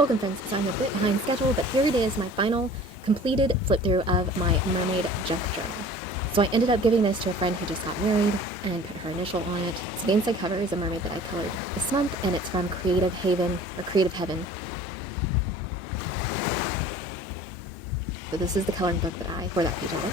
Welcome friends, so I'm a bit behind schedule, but here it is, my final completed flip through of my mermaid junk journal. So I ended up giving this to a friend who just got married and put her initial on it. So the inside cover is a mermaid that I colored this month, and it's from Creative Heaven. So this is the coloring book that I, for that page of it.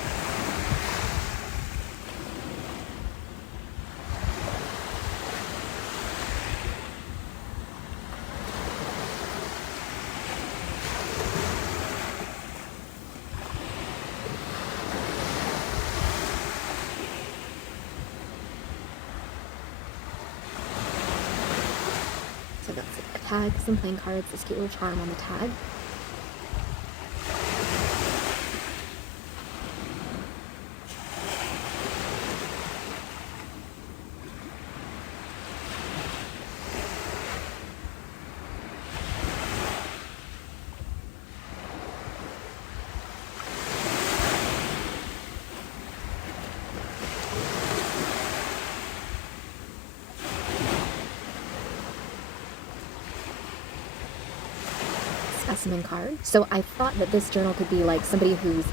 So that's a tag, some playing cards, this cute little charm on the tag. Specimen card. So I thought that this journal could be like somebody who's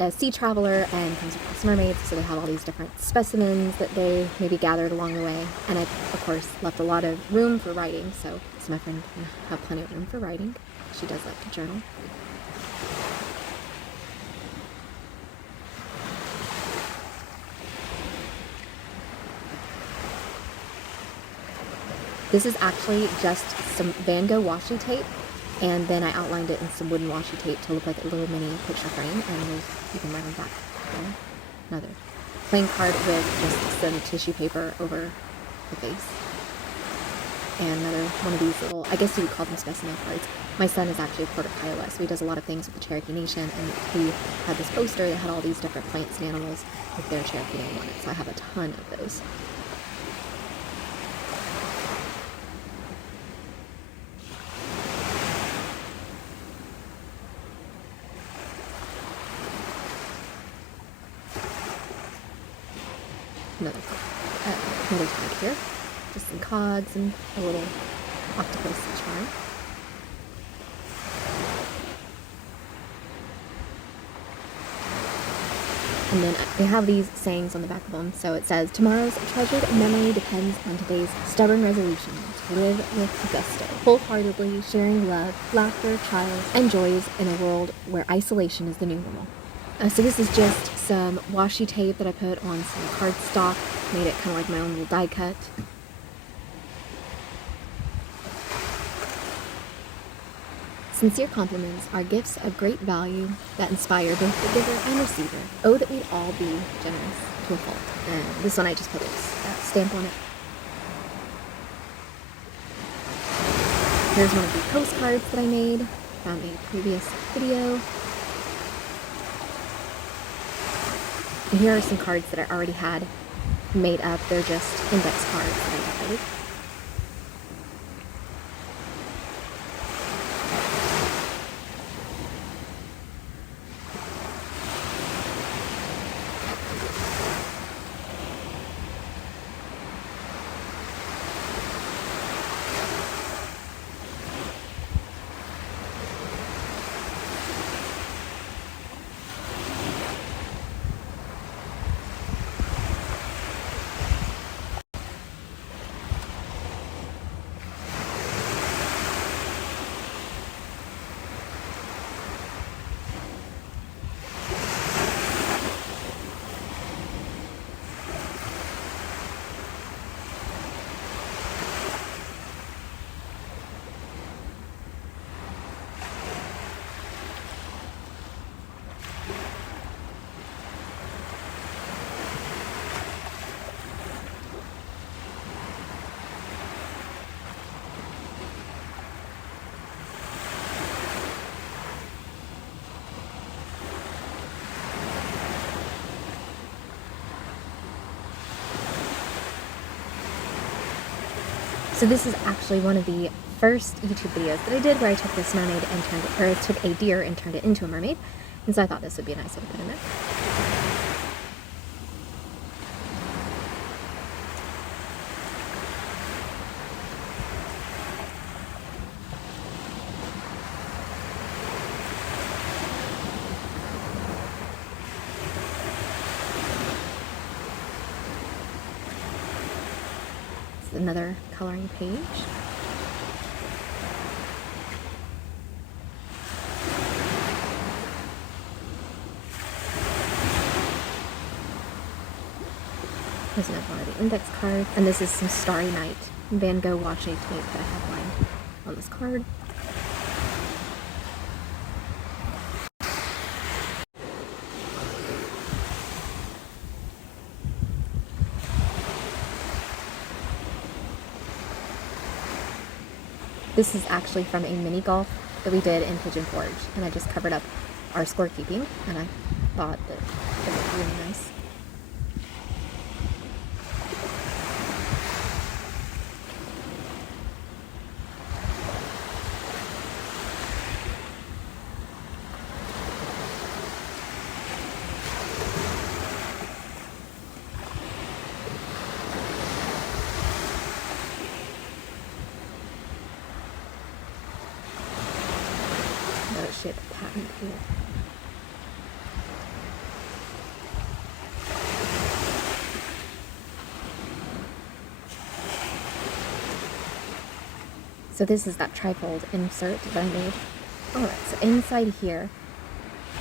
a sea traveler and comes across mermaids, so they have all these different specimens that they maybe gathered along the way. And I, of course, left a lot of room for writing, so my friend can have plenty of room for writing. She does like to journal. This is actually just some Van Gogh washi tape, and then I outlined it in some wooden washi tape to look like a little mini picture frame, and you can write on back. Okay. Another plain card with just some tissue paper over the face. And another one of these little, I guess you would call them specimen cards. My son is actually a Puerto Kiowa, so he does a lot of things with the Cherokee Nation, and he had this poster that had all these different plants and animals with their Cherokee name on it, so I have a ton of those. Another tag here. Just some cogs and a little octopus charm. And then they have these sayings on the back of them. So it says, tomorrow's treasured memory depends on today's stubborn resolution to live with gusto, wholeheartedly sharing love, laughter, trials, and joys in a world where isolation is the new normal. So this is just some washi tape that I put on some cardstock, made it kind of like my own little die cut. Sincere compliments are gifts of great value that inspire both the giver and receiver. Oh, that we'd all be generous to a fault. And this one I just put a stamp on it. Here's one of the postcards that I made from a previous video. And here are some cards that I already had made up. They're just index cards that I decorated. So this is actually one of the first YouTube videos that I did where I took this mermaid and turned it, or I took a deer and turned it into a mermaid. And so I thought this would be a nice one to put in there. another coloring page. Here's another one of the index cards, and this is some Starry Night Van Gogh washi tape that I have lined on this card. This is actually from a mini golf that we did in Pigeon Forge, and I just covered up our scorekeeping, and I thought that it looked really nice. Another shape pattern here. So this is that trifold insert that I made. Alright, so inside here,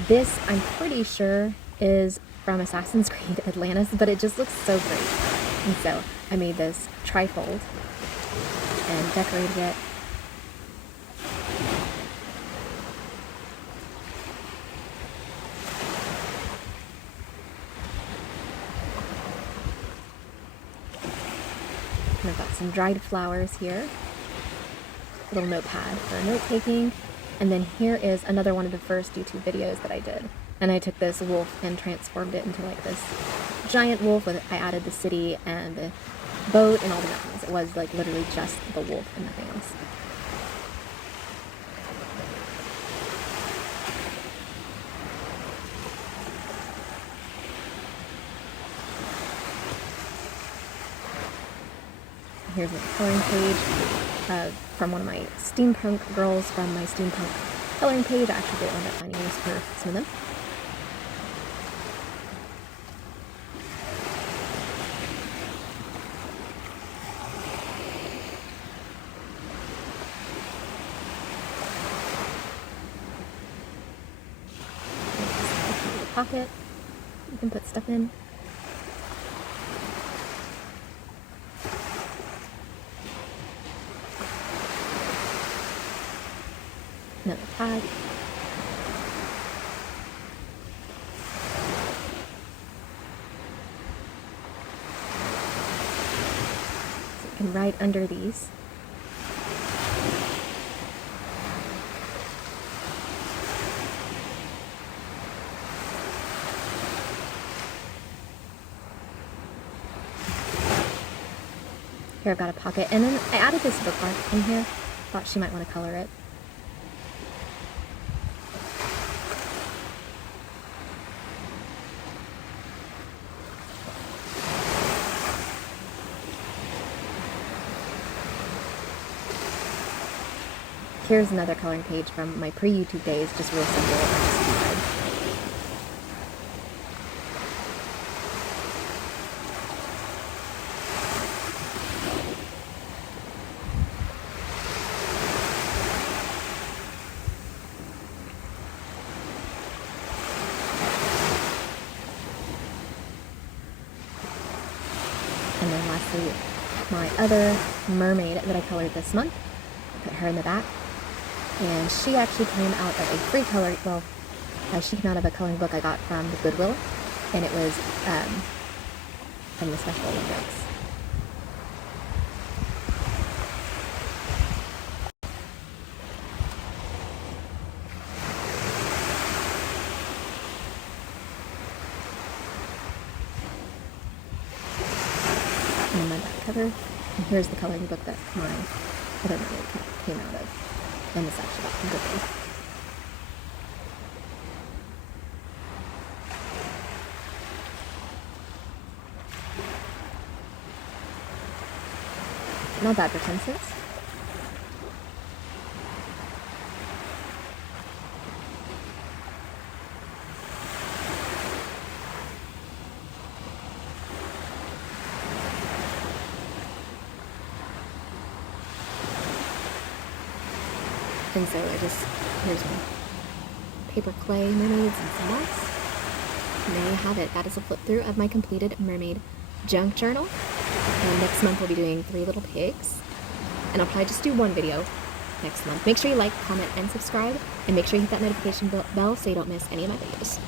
this I'm pretty sure is from Assassin's Creed Atlantis, but it just looks so great. And so I made this trifold and decorated it. And I've got some dried flowers here. A little notepad for note taking. And then here is another one of the first YouTube videos that I did. And I took this wolf and transformed it into like this giant wolf with, I added the city and the boat and all the mountains. It was like literally just the wolf and nothing else. Here's a coloring page from one of my steampunk girls from my steampunk coloring page. I actually did end up finding use for some of them. Pocket you can put stuff in. Another tag. So you can write under these. Here I've got a pocket, and then I added this bookmark in here. Thought she might want to color it. Here's another coloring page from my pre-YouTube days, just real simple. And then lastly, my other mermaid that I colored this month. Put her in the back. And she actually came out of a free color, well, she came out of a coloring book I got from the Goodwill, and it was from the Special Olympics. And then my back cover, and here's the coloring book that my other mermaid came out of. And it's actually got some good things. Not bad for pencils. And so here's my paper clay mermaids and some moss. And there you have it. That is a flip through of my completed mermaid junk journal. And next month we'll be doing 3 little pigs. And I'll probably just do 1 video next month. Make sure you like, comment, and subscribe. And make sure you hit that notification bell so you don't miss any of my videos.